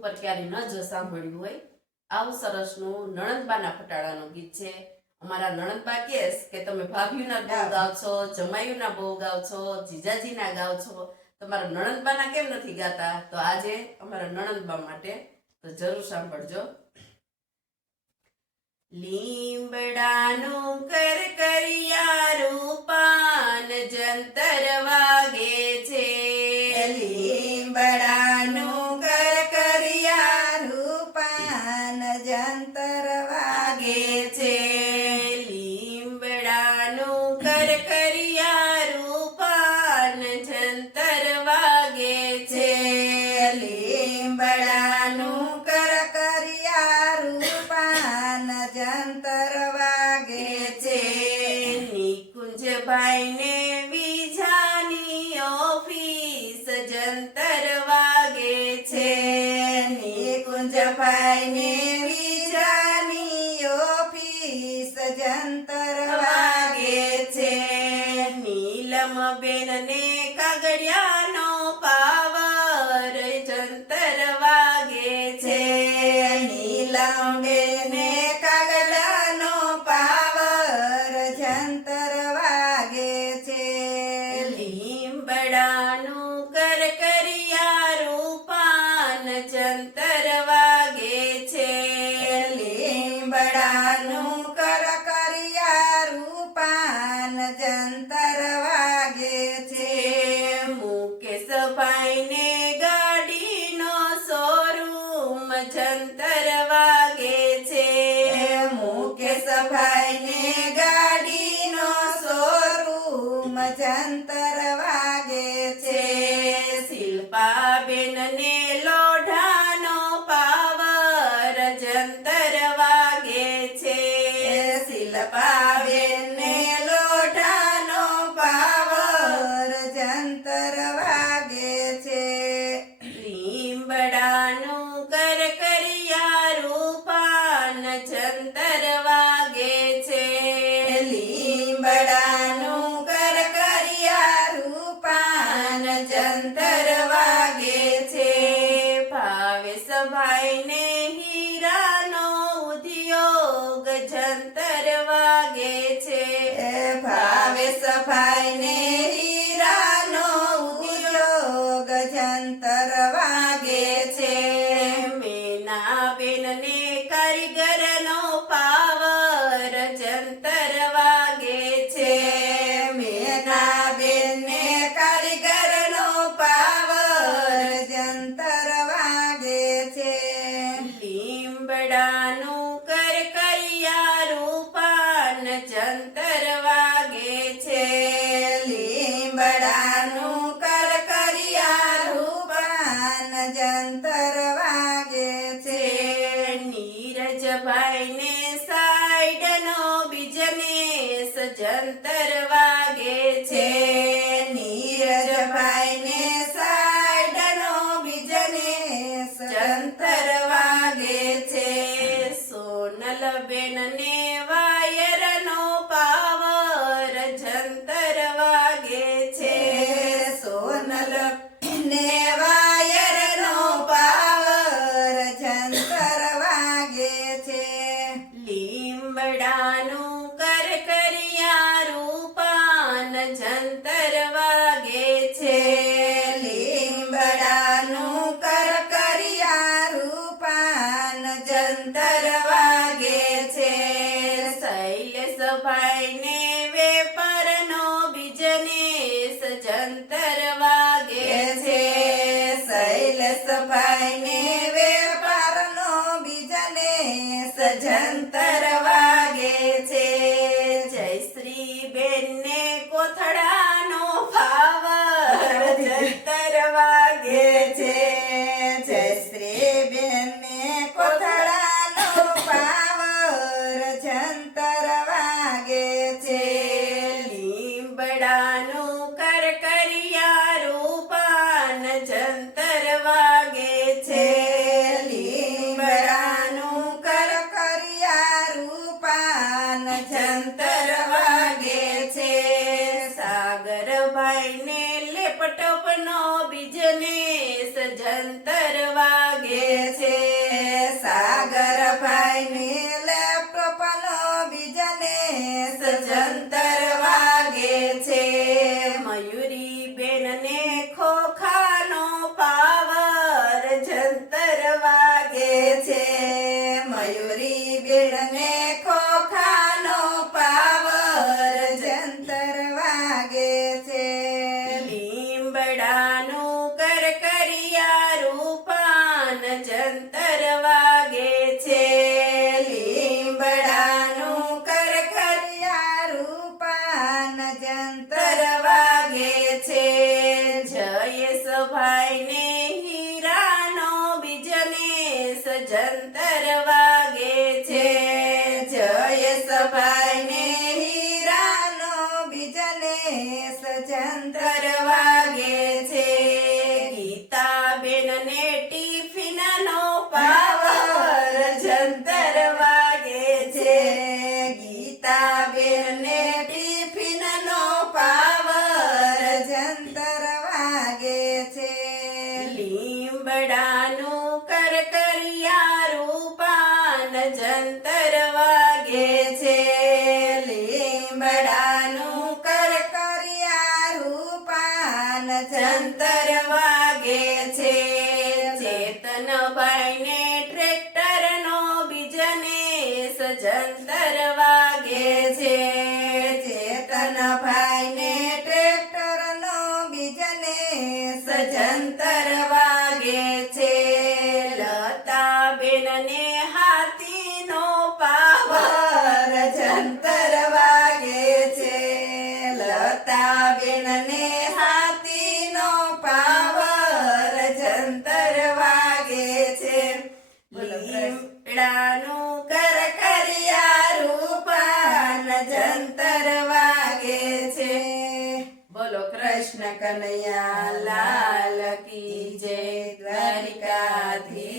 ઉપર ક્યારે ન જ સાંભળ્યું હોય આવું સરસનું નણંદબાના ફટાડાનું ગીત છે. અમારા નણંદબા કેસ કે તમે ભાભીઓના બહુ ગાવ છો જમાઈઓના બહુ ગાવ છો જીજાજીના ગાવ છો. તમારા નણંદબાના કેમ નથી ગાતા? તો આજે અમારા નણંદબા માટે તો જરૂર સાંભળજો. લીમડાનું કરકરિયારું પાન જંતર વાગે છે. લીમડાનું જંતર વાગે છે. નિકુંજભાઈને બીજાની ઓફિસ જંતર વાગે છે. નીલમ બેનને કાગડિયાનો ಚಂತ જંતર વાગે છે. ભાવે સફાઈ ને હીરાનો ઉદ્યોગ જંતર વાગે છે. મેનાબેનને કારીગરનો પાવર જંતર વાગે છે. મેનાબેનને કારીગરનો પાવર જંતર વાગે છે. લીમડાનું જંતર વાગે છે સોનલબેનને વાયરનો it's a fine Yes, ભાઈને લેપટોપનો બીજને સજંતર વાગે છે. સાગર ભાઈ સભાઈને હીરાનો બીજને સજંતર વાગે છે. ગીતા બેનને ટિફિનનો પાવર જંતર વાગે છે. ગીતા બેનને ટિફિનનો પાવર જંતર વાગે છે. લીમડાનું કરકરિયા રૂપાન જંતર વાગે જંતરવા ti.